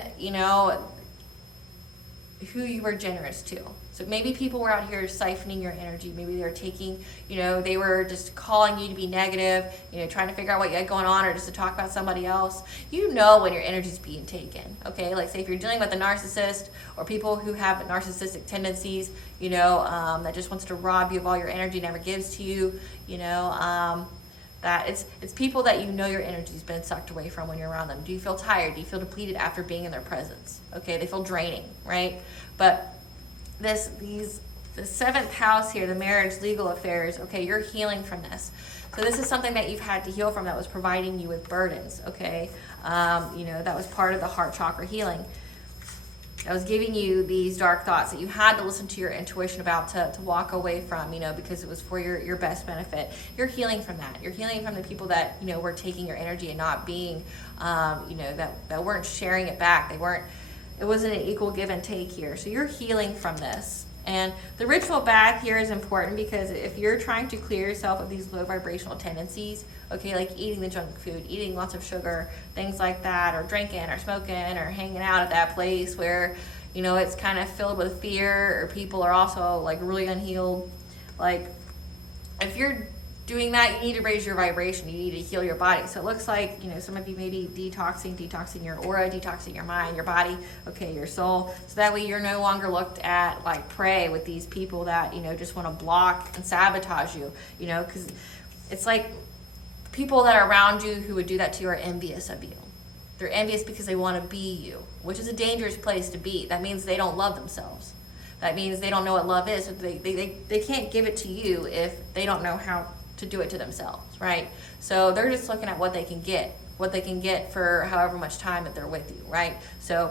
who you were generous to. So maybe people were out here siphoning your energy. Maybe they were taking, they were just calling you to be negative, trying to figure out what you had going on, or just to talk about somebody else. You know when your energy is being taken, okay? Like, say if you're dealing with a narcissist or people who have narcissistic tendencies, that just wants to rob you of all your energy, never gives to you, that it's people that your energy's been sucked away from when you're around them. Do you feel tired? Do you feel depleted after being in their presence? Okay, they feel draining, right? But the 7th house here, the marriage legal affairs, okay, you're healing from this. So this is something that you've had to heal from, that was providing you with burdens, okay? That was part of the heart chakra healing. That was giving you these dark thoughts that you had to listen to your intuition about to walk away from, because it was for your best benefit. You're healing from that. You're healing from the people that, were taking your energy and not being, that weren't sharing it back. It wasn't an equal give and take here. So you're healing from this. And the ritual bath here is important, because if you're trying to clear yourself of these low vibrational tendencies, okay, like eating the junk food, eating lots of sugar, things like that, or drinking or smoking or hanging out at that place where, it's kind of filled with fear, or people are also like really unhealed. Like, if you're doing that, you need to raise your vibration. You need to heal your body. So it looks like, some of you may be detoxing your aura, detoxing your mind, your body, okay, your soul. So that way you're no longer looked at like prey with these people that, just want to block and sabotage you, because it's like people that are around you who would do that to you are envious of you. They're envious because they want to be you, which is a dangerous place to be. That means they don't love themselves. That means they don't know what love is. So they can't give it to you if they don't know how to do it to themselves, right? So they're just looking at what they can get for however much time that they're with you, right? So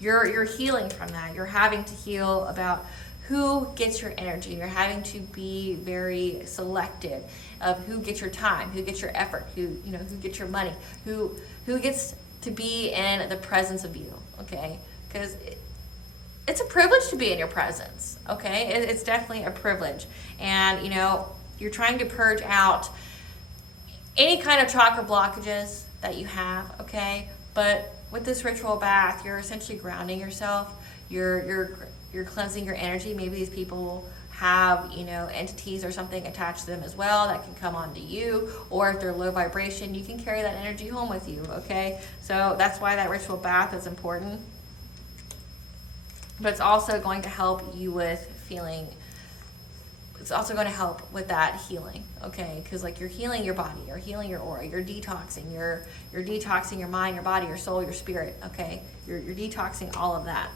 you're healing from that. You're having to heal about who gets your energy. You're having to be very selective of who gets your time, who gets your effort, who gets your money, who gets to be in the presence of you, okay? Because it's a privilege to be in your presence, okay? It's definitely a privilege. And, you're trying to purge out any kind of chakra blockages that you have, okay? But with this ritual bath, you're essentially grounding yourself. You're cleansing your energy. Maybe these people have, entities or something attached to them as well that can come onto you, or if they're low vibration, you can carry that energy home with you, okay? So that's why that ritual bath is important. But it's also going to help you with feeling. It's also going to help with that healing, okay? Because like you're healing your body, you're healing your aura, you're detoxing, you're detoxing your mind, your body, your soul, your spirit, okay? You're detoxing all of that.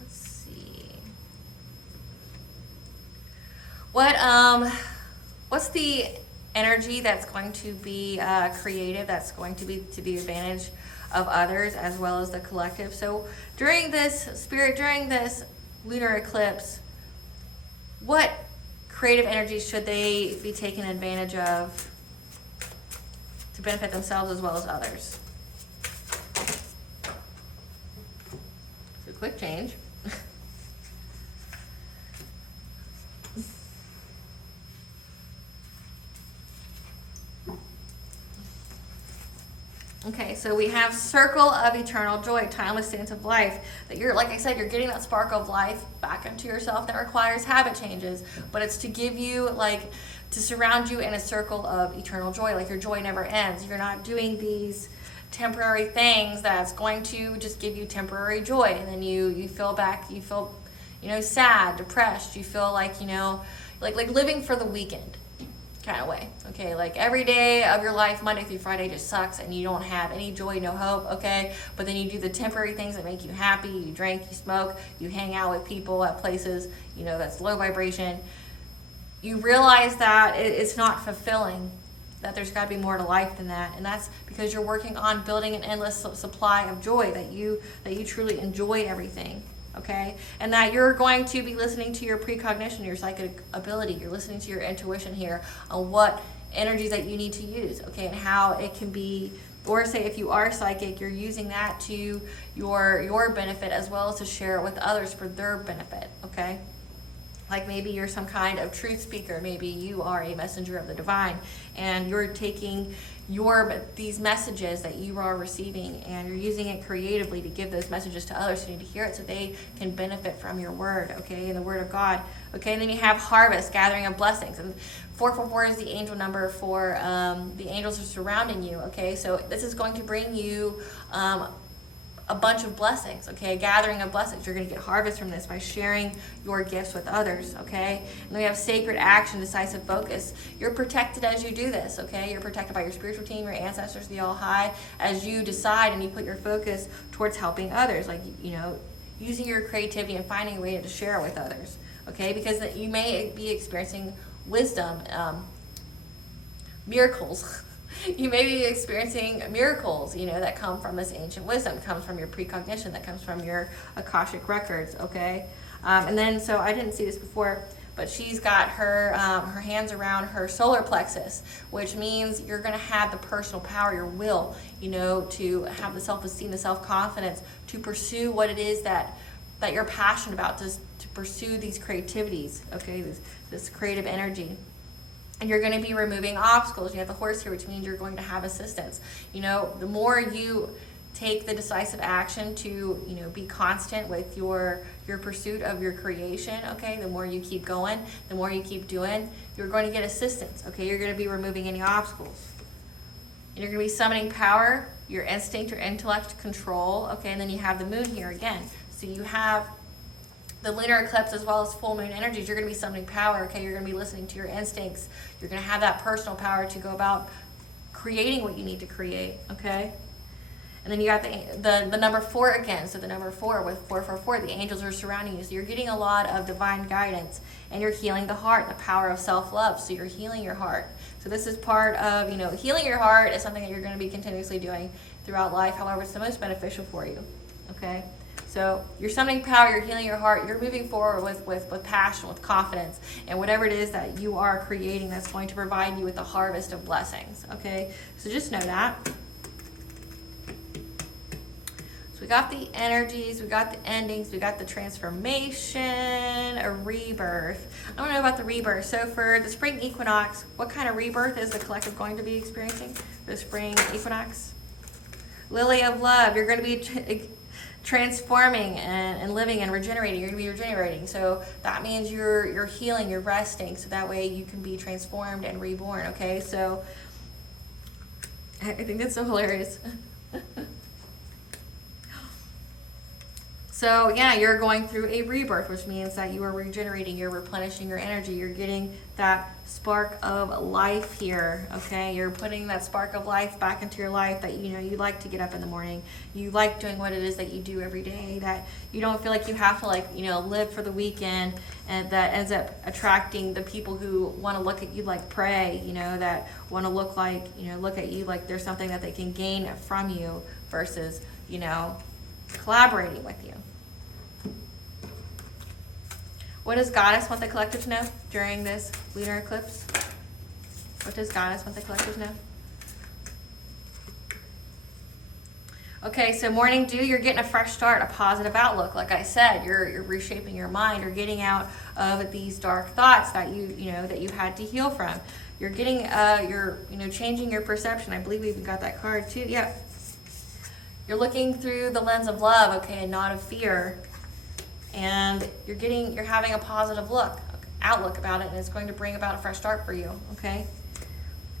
Let's see. What's the energy that's going to be creative, that's going to be to the advantage of others as well as the collective? So during this lunar eclipse, what creative energies should they be taking advantage of to benefit themselves as well as others? It's a quick change. Okay, so we have circle of eternal joy, timeless stance of life. That you're, like I said, you're getting that spark of life back into yourself. That requires habit changes, but it's to give you, like, to surround you in a circle of eternal joy. Like, your joy never ends. You're not doing these temporary things that's going to just give you temporary joy, and then you feel back, you feel, sad, depressed. You feel like, like living for the weekend kind of way. Okay, like every day of your life, Monday through Friday, just sucks and you don't have any joy, no hope. Okay, but then you do the temporary things that make you happy. You drink, you smoke, you hang out with people at places that's low vibration. You realize that it's not fulfilling, that there's got to be more to life than that, and that's because you're working on building an endless supply of joy, that you truly enjoy everything. Okay, and that you're going to be listening to your precognition, your psychic ability. You're listening to your intuition here on what energies that you need to use, okay, and how it can be, or say if you are psychic, you're using that to your benefit as well as to share it with others for their benefit, okay? Like maybe you're some kind of truth speaker, maybe you are a messenger of the divine, and you're taking these messages that you are receiving and you're using it creatively to give those messages to others who need to hear it so they can benefit from your word, okay, and the word of God. Okay, and then you have harvest, gathering of blessings, and 444 is the angel number for the angels are surrounding you, okay? So this is going to bring you a bunch of blessings, okay, a gathering of blessings. You're going to get harvest from this by sharing your gifts with others, okay? And then we have sacred action, decisive focus. You're protected as you do this, okay? You're protected by your spiritual team, your ancestors, the All High, as you decide and you put your focus towards helping others, like, using your creativity and finding a way to share it with others, okay? Because you may be experiencing wisdom, miracles. You may be experiencing miracles, that come from this ancient wisdom, comes from your precognition, that comes from your Akashic records, okay? And then, so I didn't see this before, but she's got her hands around her solar plexus, which means you're going to have the personal power, your will, to have the self-esteem, the self-confidence, to pursue what it is that you're passionate about, to pursue these creativities, okay, this creative energy. And you're going to be removing obstacles. You have the horse here, which means you're going to have assistance. The more you take the decisive action to, be constant with your pursuit of your creation, okay, the more you keep going, the more you keep doing, you're going to get assistance, okay? You're going to be removing any obstacles. And you're going to be summoning power, your instinct, your intellect, control, okay? And then you have the moon here again. So you have the lunar eclipse as well as full moon energies. You're going to be summoning power, okay? You're going to be listening to your instincts. You're going to have that personal power to go about creating what you need to create, okay? And then you got the number 4 again. So the number 4 with 444, the angels are surrounding you. So you're getting a lot of divine guidance, and you're healing the heart, the power of self-love. So you're healing your heart. So this is part of, healing your heart is something that you're going to be continuously doing throughout life. However, it's the most beneficial for you, okay? So you're summoning power, you're healing your heart, you're moving forward with passion, with confidence, and whatever it is that you are creating that's going to provide you with a harvest of blessings, okay? So just know that. So we got the energies, we got the endings, we got the transformation, a rebirth. I don't know about the rebirth. So for the spring equinox, what kind of rebirth is the collective going to be experiencing for the spring equinox? Lily of love, you're going to be transforming and living and regenerating. You're going to be regenerating. So that means you're healing, you're resting, so that way you can be transformed and reborn, okay? So I think that's so hilarious. So yeah, you're going through a rebirth, which means that you are regenerating, you're replenishing your energy, you're getting that spark of life here, okay? You're putting that spark of life back into your life, that you like to get up in the morning, you like doing what it is that you do every day, that you don't feel like you have to live for the weekend, and that ends up attracting the people who want to look at you like prey, that want to look at you like there's something that they can gain from you versus, collaborating with you. What does Goddess want the collective to know during this lunar eclipse? What does Goddess want the collective to know? Okay, so morning dew, you're getting a fresh start, a positive outlook. Like I said, you're reshaping your mind. You're getting out of these dark thoughts that you had to heal from. You're getting you're changing your perception. I believe we even got that card too. Yeah. You're looking through the lens of love, okay, and not of fear. And you're having a positive outlook about it, and it's going to bring about a fresh start for you, okay?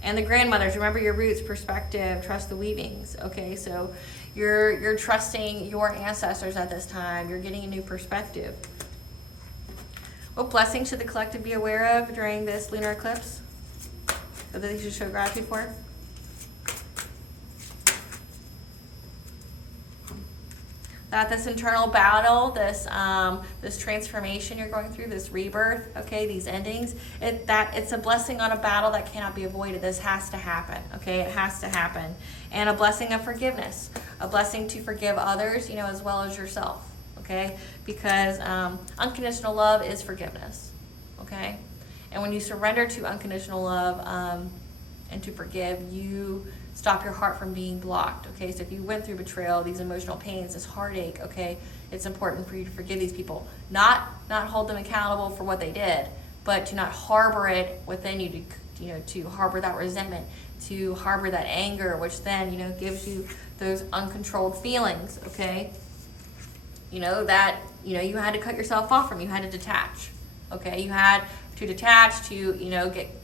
And the grandmothers, remember your roots, perspective, trust the weavings, okay? So you're trusting your ancestors at this time. You're getting a new perspective. What blessings should the collective be aware of during this lunar eclipse that they should show gratitude for? That this internal battle, this transformation you're going through, this rebirth, okay, these endings, it's a blessing on a battle that cannot be avoided. This has to happen, okay? It has to happen. And a blessing of forgiveness, a blessing to forgive others, as well as yourself, okay? Because unconditional love is forgiveness, okay? And when you surrender to unconditional love and to forgive, you stop your heart from being blocked, okay? So if you went through betrayal, these emotional pains, this heartache, okay, it's important for you to forgive these people. Not hold them accountable for what they did, but to not harbor it within you, to harbor that resentment, to harbor that anger, which then, gives you those uncontrolled feelings, okay? That, you had to cut yourself off from, you had to detach, okay? You had to detach to, get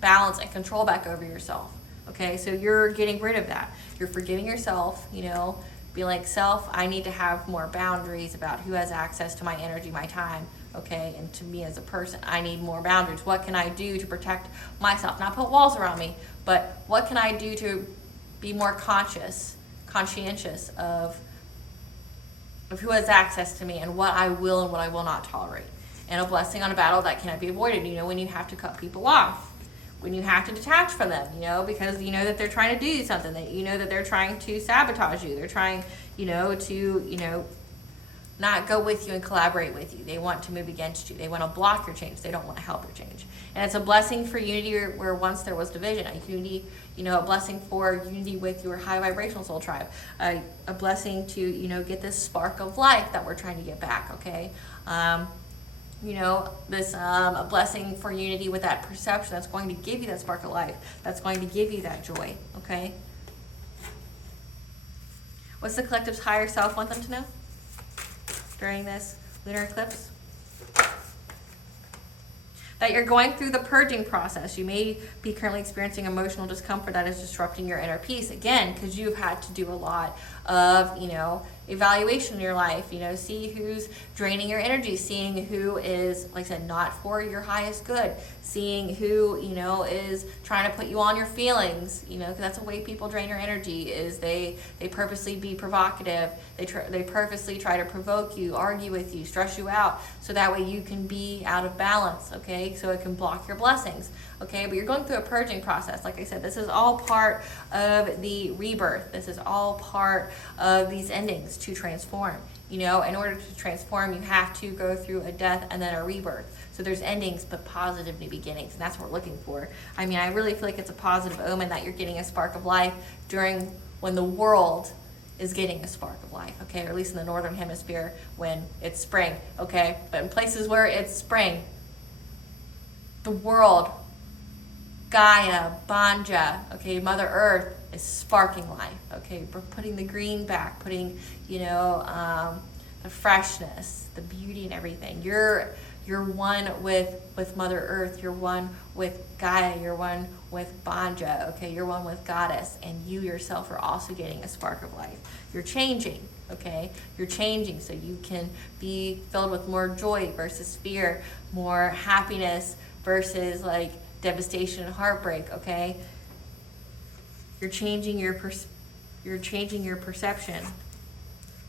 balance and control back over yourself. Okay, so you're getting rid of that. You're forgiving yourself, be like, self, I need to have more boundaries about who has access to my energy, my time, okay? And to me as a person, I need more boundaries. What can I do to protect myself? Not put walls around me, but what can I do to be more conscientious of who has access to me and what I will and what I will not tolerate. And a blessing on a battle that cannot be avoided, when you have to cut people off, when you have to detach from them, because that they're trying to do something, that they're trying to sabotage you. They're trying, to, not go with you and collaborate with you. They want to move against you. They want to block your change. They don't want to help your change. And it's a blessing for unity where once there was division. A unity, a blessing for unity with your high vibrational soul tribe. A blessing to, get this spark of life that we're trying to get back, okay? A blessing for unity with that perception that's going to give you that spark of life, that's going to give you that joy, okay? What's the collective's higher self want them to know during this lunar eclipse? That you're going through the purging process. You may be currently experiencing emotional discomfort that is disrupting your inner peace, again, because you've had to do a lot of, evaluation in your life, see who's draining your energy, seeing who is, like I said, not for your highest good, seeing who, is trying to put you on your feelings, because that's the way people drain your energy, is they purposely be provocative, they purposely try to provoke you, argue with you, stress you out, so that way you can be out of balance, okay, so it can block your blessings, okay, but you're going through a purging process. Like I said, this is all part of the rebirth. This is all part of these endings to transform. In order to transform, you have to go through a death and then a rebirth. So there's endings, but positive new beginnings, and that's what we're looking for. I really feel like it's a positive omen that you're getting a spark of life during when the world is getting a spark of life, okay, or at least in the northern hemisphere when it's spring, okay, but in places where it's spring, the world, Gaia, Banja, okay, Mother Earth is sparking life, okay, we're putting the green back, putting, the freshness, the beauty and everything. You're one with Mother Earth, you're one with Gaia, you're one with Banja, okay, you're one with Goddess, and you yourself are also getting a spark of life. You're changing, okay, you're changing so you can be filled with more joy versus fear, more happiness versus like devastation and heartbreak, okay? You're changing your perception.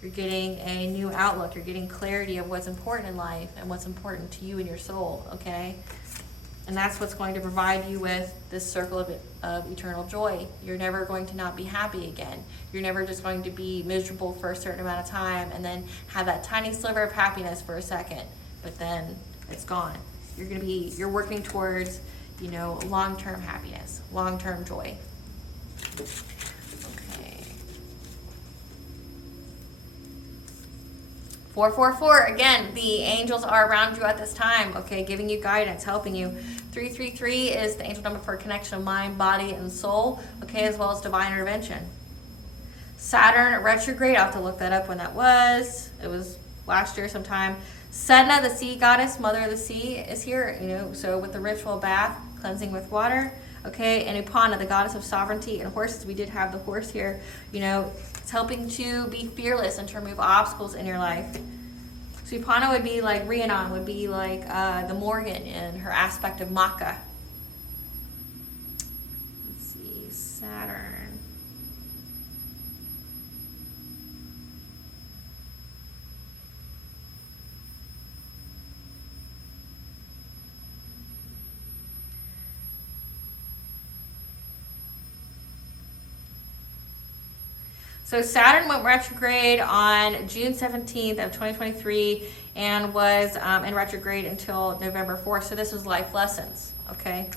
You're getting a new outlook. You're getting clarity of what's important in life and what's important to you and your soul, okay? And that's what's going to provide you with this circle of eternal joy. You're never going to not be happy again. You're never just going to be miserable for a certain amount of time and then have that tiny sliver of happiness for a second, but then it's gone. You're working towards, long-term happiness, long-term joy. Okay. 444, again, the angels are around you at this time, okay, giving you guidance, helping you. 333 is the angel number for connection of mind, body, and soul, okay, as well as divine intervention. Saturn retrograde, I'll have to look that up when that was. It was last year sometime. Sedna, the sea goddess, mother of the sea, is here, you know, so with the ritual bath, cleansing with water. Okay, and Upana, the goddess of sovereignty and horses. We did have the horse here, you know, it's helping to be fearless and to remove obstacles in your life. So Upana would be like, Rhiannon would be like the Morgan in her aspect of Makkah. Let's see, Saturn. So Saturn went retrograde on June 17th of 2023 and was in retrograde until November 4th. So this was life lessons, okay?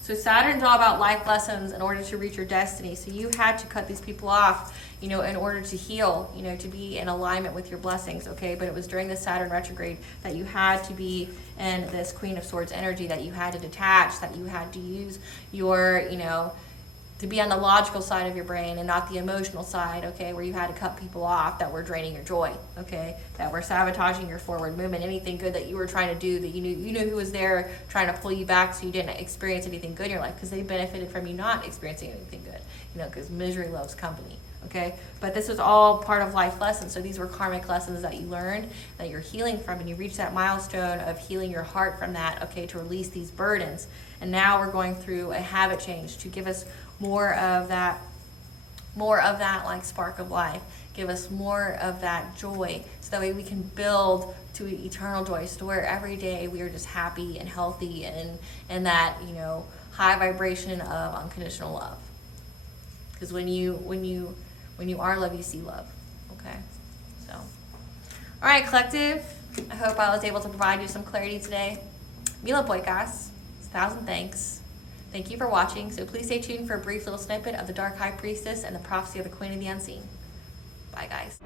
So Saturn's all about life lessons in order to reach your destiny. So you had to cut these people off, you know, in order to heal, you know, to be in alignment with your blessings, okay? But it was during the Saturn retrograde that you had to be in this Queen of Swords energy, that you had to detach, that you had to use your, you know, to be on the logical side of your brain and not the emotional side, okay, where you had to cut people off that were draining your joy, okay, that were sabotaging your forward movement, anything good that you were trying to do that you knew who was there trying to pull you back so you didn't experience anything good in your life, because they benefited from you not experiencing anything good, you know, because misery loves company, okay? But this was all part of life lessons, so these were karmic lessons that you learned, that you're healing from, and you reach that milestone of healing your heart from that, okay, to release these burdens. And now we're going through a habit change to give us more of that like spark of life, give us more of that joy, so that way we can build to eternal joy, so where every day we are just happy and healthy and that, you know, high vibration of unconditional love. Because when you are love, you see love. Okay, so all right, collective, I hope I was able to provide you some clarity today. Mila Boykas, 1,000 thanks. Thank you for watching. So please stay tuned for a brief little snippet of the Dark High Priestess and the prophecy of the Queen of the Unseen. Bye, guys.